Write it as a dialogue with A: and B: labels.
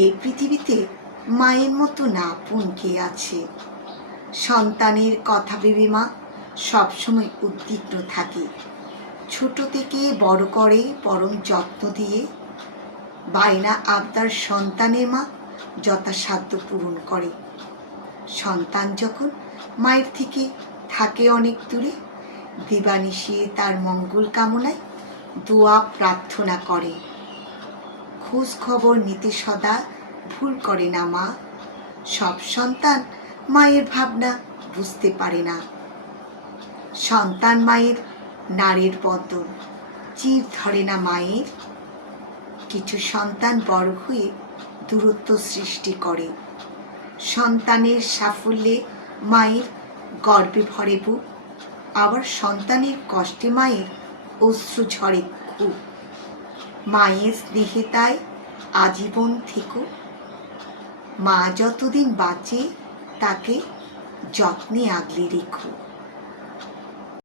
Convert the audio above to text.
A: এই পৃথিবীতে মায়ের মতো না আপন কে আছে। সন্তানের কথা ভেবে মা সবসময় উদ্বিগ্ন থাকে। ছোট থেকে বড় করে পরম যত্ন দিয়ে বায়না আবদার সন্তানের মা যথাসাধ্য পূরণ করে। সন্তান যখন মায়ের থেকে থাকে অনেক দূরে দিবানিশি তার মঙ্গল কামনায় দোয়া প্রার্থনা করে। খোঁজ খবর নিতে সদা ভুল করে না মা। সব সন্তান মায়ের ভাবনা বুঝতে পারে না। সন্তান মায়ের নারীর বদল চির ধরে না মায়ের। কিছু সন্তান বড় হয়ে দূরত্ব সৃষ্টি করে। সন্তানের সাফল্যে মায়ের গর্বে ভরে বুক। আবার সন্তানের কষ্টে মায়ের অশ্রু ঝরে খুব। মায়ের স্নেহে তাই আজীবন থেকো। মা যতদিন বাঁচে তাকে যত্নে আগলে রেখো।